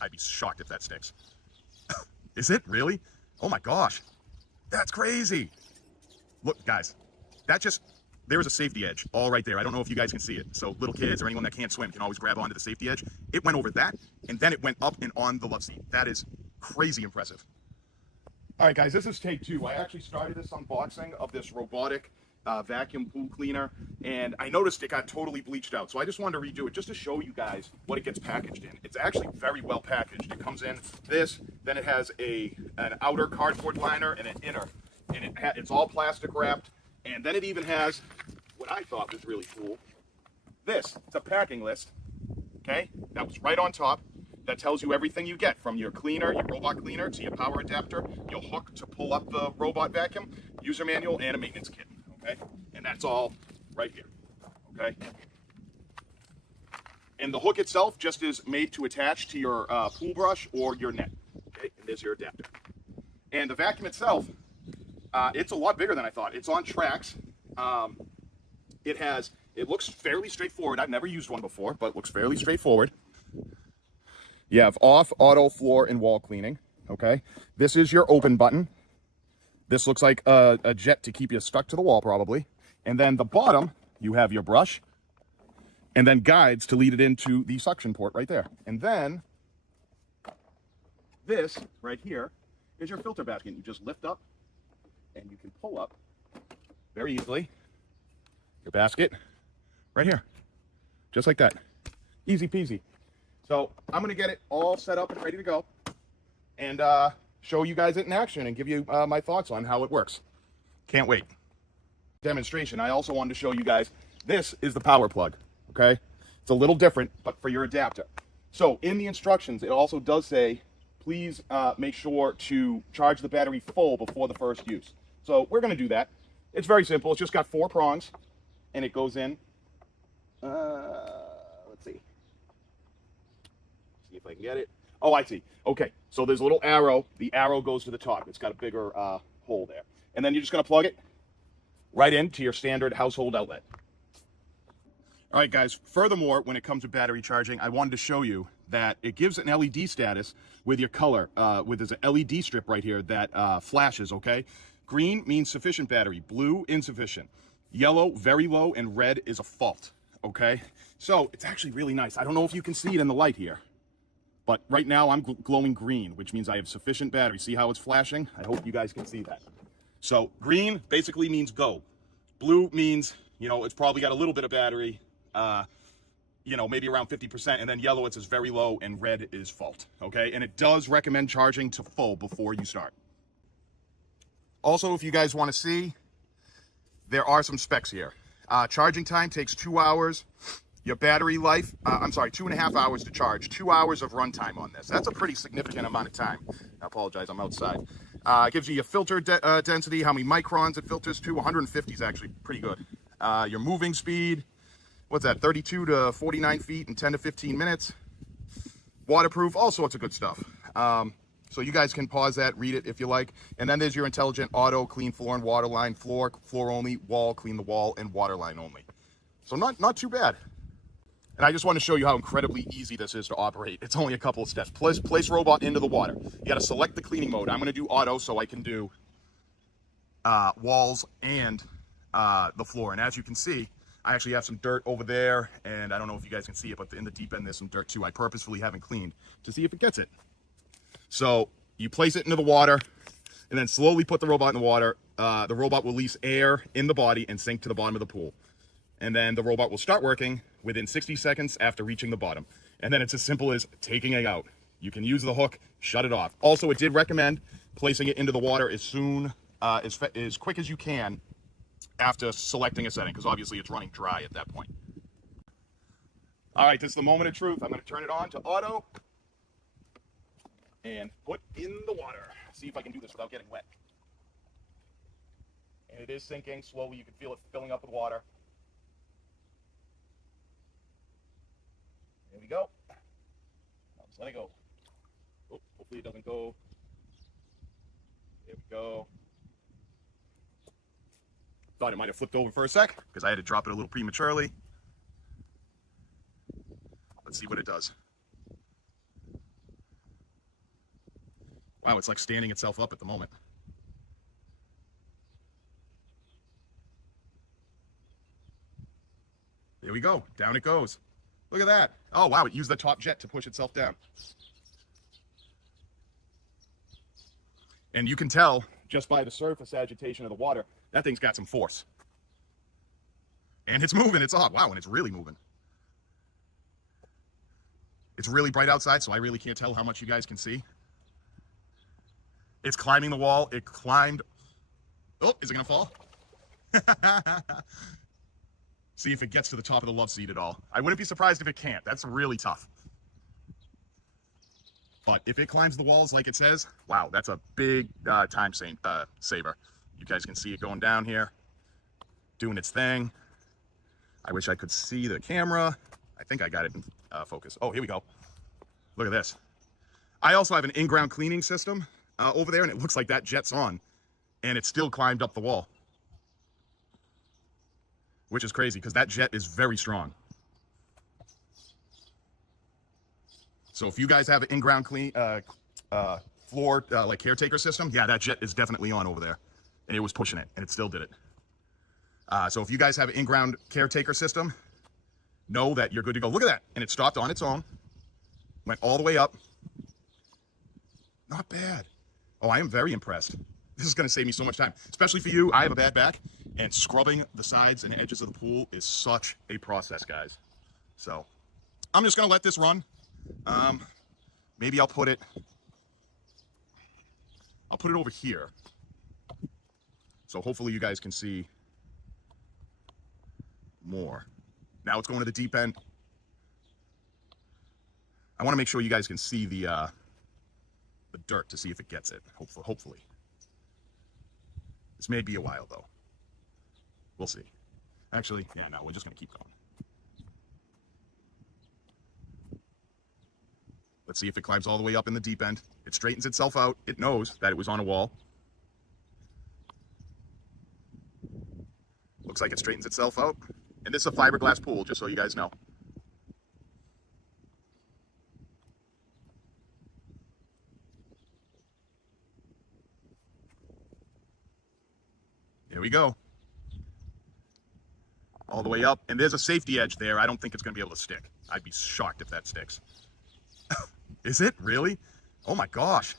I'd be shocked if that sticks. Is it really? Oh my gosh, that's crazy. Look, guys, there is a safety edge all right there. I don't know if you guys can see it. So little kids or anyone that can't swim can always grab onto the safety edge. It went over that, and then it went up and on the love seat. That is crazy impressive. All right, guys, this is take two. I actually started this unboxing of this robotic vacuum pool cleaner, and I noticed it got totally bleached out. So I just wanted to redo it just to show you guys what it gets packaged in. It's actually very well packaged. It comes in this, then it has an outer cardboard liner and an inner, and it's all plastic wrapped. And then it even has what I thought was really cool. This, it's a packing list, okay? That was right on top. That tells you everything you get from your cleaner, your robot cleaner, to your power adapter, your hook to pull up the robot vacuum, user manual, and a maintenance kit, okay? And that's all right here, okay? And the hook itself just is made to attach to your pool brush or your net, okay? And there's your adapter. And the vacuum itself, it's a lot bigger than I thought. It's on tracks. It looks fairly straightforward. I've never used one before, but it looks fairly straightforward. You have off, auto, floor, and wall cleaning, okay? This is your open button. This looks like a jet to keep you stuck to the wall, probably. And then the bottom, you have your brush, and then guides to lead it into the suction port right there. And then this right here is your filter basket. You just lift up, and you can pull up very easily your basket right here, just like that. Easy peasy. So I'm going to get it all set up and ready to go and show you guys it in action and give you my thoughts on how it works. Can't wait. Demonstration. I also wanted to show you guys, this is the power plug, okay? It's a little different, but for your adapter. So in the instructions, it also does say, please make sure to charge the battery full before the first use. So we're going to do that. It's very simple. It's just got 4 prongs, and it goes in. Let's see. See if I can get it. Oh, I see. Okay, so there's a little arrow. The arrow goes to the top. It's got a bigger hole there. And then you're just going to plug it right into your standard household outlet. All right, guys, furthermore, when it comes to battery charging, I wanted to show you that it gives an LED status with your color, there's an LED strip right here that flashes, okay? Green means sufficient battery, blue, insufficient, yellow, very low, and red is a fault, okay? So it's actually really nice. I don't know if you can see it in the light here, but right now I'm glowing green, which means I have sufficient battery. See how it's flashing? I hope you guys can see that. So green basically means go. Blue means, you know, it's probably got a little bit of battery, you know, maybe around 50%, and then yellow, it says very low, and red is fault, okay? And it does recommend charging to full before you start. Also, if you guys want to see, there are some specs here. Charging time takes 2 hours. Your battery life, 2.5 hours to charge, 2 hours of runtime on this. That's a pretty significant amount of time. I apologize, I'm outside. It gives you your filter density, how many microns it filters to. 150 is actually pretty good. Your moving speed, what's that, 32 to 49 feet in 10 to 15 minutes. Waterproof, all sorts of good stuff. So you guys can pause that, read it if you like. And then there's your intelligent auto, clean floor and water line, floor only, wall, clean the wall, and water line only. So not too bad. And I just want to show you how incredibly easy this is to operate. It's only a couple of steps. Place robot into the water. You got to select the cleaning mode. I'm going to do auto so I can do walls and the floor. And as you can see, I actually have some dirt over there, and I don't know if you guys can see it, but in the deep end there's some dirt too. I purposefully haven't cleaned to see if it gets it. So you place it into the water, and then slowly put the robot in the water. The robot will release air in the body and sink to the bottom of the pool. And then the robot will start working within 60 seconds after reaching the bottom. And then it's as simple as taking it out. You can use the hook, shut it off. Also, it did recommend placing it into the water as soon, as quick as you can after selecting a setting, because obviously it's running dry at that point. All right, this is the moment of truth. I'm going to turn it on to auto and put in the water. See if I can do this without getting wet. And it is sinking slowly. You can feel it filling up with water. There we go. Now just let it go. Oh, hopefully it doesn't go. There we go. Thought it might have flipped over for a sec because I had to drop it a little prematurely. Let's see what it does. Wow, it's like standing itself up at the moment. There we go. Down it goes. Look at that. Oh, wow, it used the top jet to push itself down. And you can tell just by the surface agitation of the water, that thing's got some force. And it's moving. It's off. Wow, and it's really moving. It's really bright outside, so I really can't tell how much you guys can see. It's climbing the wall. It climbed. Oh, is it going to fall? See if it gets to the top of the love seat at all. I wouldn't be surprised if it can't. That's really tough. But if it climbs the walls like it says, wow, that's a big time saver. You guys can see it going down here, doing its thing. I wish I could see the camera. I think I got it in focus. Oh, here we go. Look at this. I also have an in-ground cleaning system over there, and it looks like that jet's on, and it still climbed up the wall, which is crazy because that jet is very strong. So if you guys have an in-ground clean floor like caretaker system, yeah, that jet is definitely on over there, and it was pushing it, and it still did it. So if you guys have an in-ground caretaker system, know that you're good to go. Look at that, and it stopped on its own, went all the way up. Not bad. Oh, I am very impressed. This is going to save me so much time, especially for you. I have a bad back, and scrubbing the sides and edges of the pool is such a process, guys. So I'm just going to let this run. Maybe I'll put it over here. So hopefully you guys can see more. Now it's going to the deep end. I want to make sure you guys can see the dirt to see if it gets it. Hopefully. This may be a while though. We'll see. Actually, yeah, no, we're just gonna keep going. Let's see if it climbs all the way up in the deep end. It straightens itself out. It knows that it was on a wall. Looks like it straightens itself out. And this is a fiberglass pool, just so you guys know. Here we go. All the way up. And there's a safety edge there. I don't think it's going to be able to stick. I'd be shocked if that sticks. Is it? Really? Oh my gosh.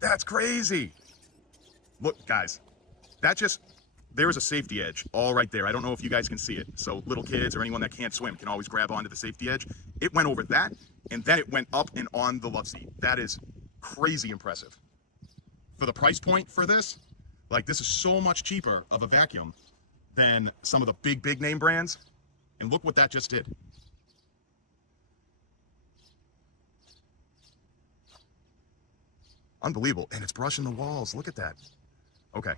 That's crazy. Look, guys. There is a safety edge all right there. I don't know if you guys can see it. So little kids or anyone that can't swim can always grab onto the safety edge. It went over that, and then it went up and on the love seat. That is crazy impressive. For the price point for this, like, this is so much cheaper of a vacuum than some of the big name brands. And look what that just did. Unbelievable. And it's brushing the walls. Look at that. Okay.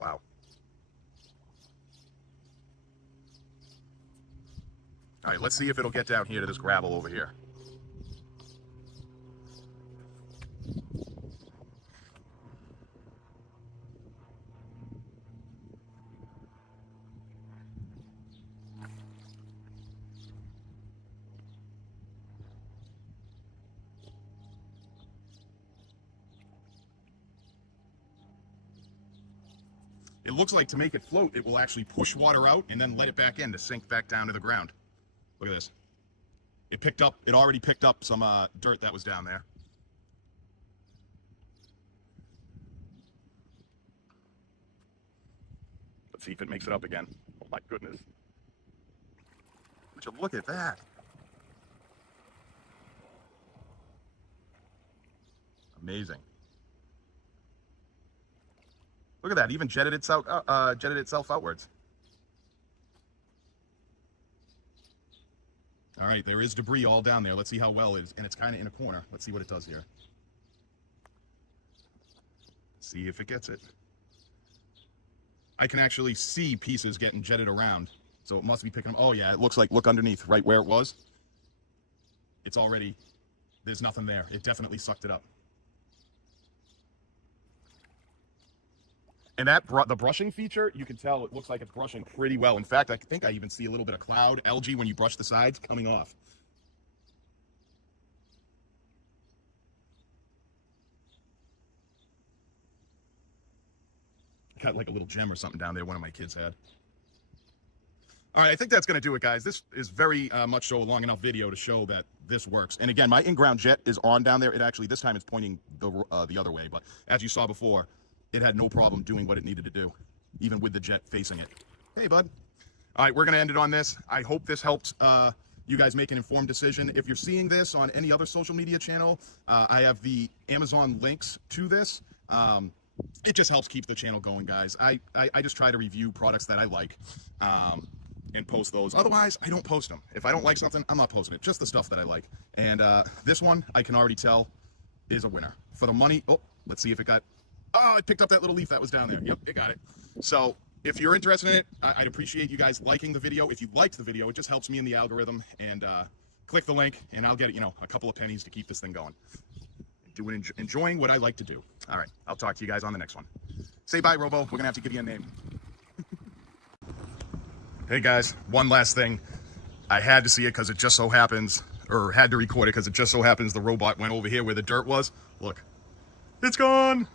Wow. All right, let's see if it'll get down here to this gravel over here. It looks like to make it float, it will actually push water out and then let it back in to sink back down to the ground. Look at this. It already picked up some dirt that was down there. Let's see if it makes it up again. Oh my goodness. Would you look at that? Amazing. Look at that, even jetted itself outwards. All right, there is debris all down there. Let's see how well it is. And it's kind of in a corner. Let's see what it does here. See if it gets it. I can actually see pieces getting jetted around. So it must be picking them. Oh yeah, it looks like, look underneath, right where it was. It's already, there's nothing there. It definitely sucked it up. And the brushing feature, you can tell it looks like it's brushing pretty well. In fact, I think I even see a little bit of cloud algae when you brush the sides coming off. Got like a little gem or something down there one of my kids had. All right, I think that's going to do it, guys. This is very much so a long enough video to show that this works. And again, my in-ground jet is on down there. It actually, this time it's pointing the other way. But as you saw before, it had no problem doing what it needed to do, even with the jet facing it. Hey, bud. All right, we're going to end it on this. I hope this helped you guys make an informed decision. If you're seeing this on any other social media channel, I have the Amazon links to this. It just helps keep the channel going, guys. I just try to review products that I like. And post those. Otherwise, I don't post them. If I don't like something, I'm not posting it. Just the stuff that I like. And this one, I can already tell, is a winner. For the money, oh, let's see if it got, oh, it picked up that little leaf that was down there. Yep, it got it. So if you're interested in it, I'd appreciate you guys liking the video. If you liked the video, it just helps me in the algorithm. And click the link, and I'll get, a couple of pennies to keep this thing going. Enjoying what I like to do. All right, I'll talk to you guys on the next one. Say bye, Robo. We're going to have to give you a name. Hey guys, one last thing. I had to see it because it just so happens, or had to record it because it just so happens the robot went over here where the dirt was. Look, it's gone.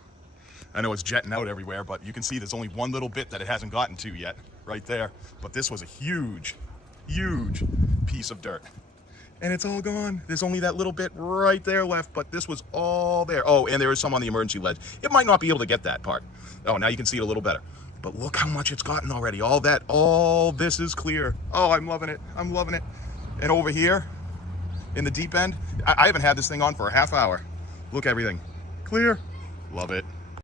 I know it's jetting out everywhere, but you can see there's only one little bit that it hasn't gotten to yet, right there. But this was a huge, huge piece of dirt. And it's all gone. There's only that little bit right there left, but this was all there. Oh, and there is some on the emergency ledge. It might not be able to get that part. Oh, now you can see it a little better. But look how much it's gotten already. All this is clear. Oh, I'm loving it. I'm loving it. And over here in the deep end, I haven't had this thing on for a half hour. Look, everything clear. Love it.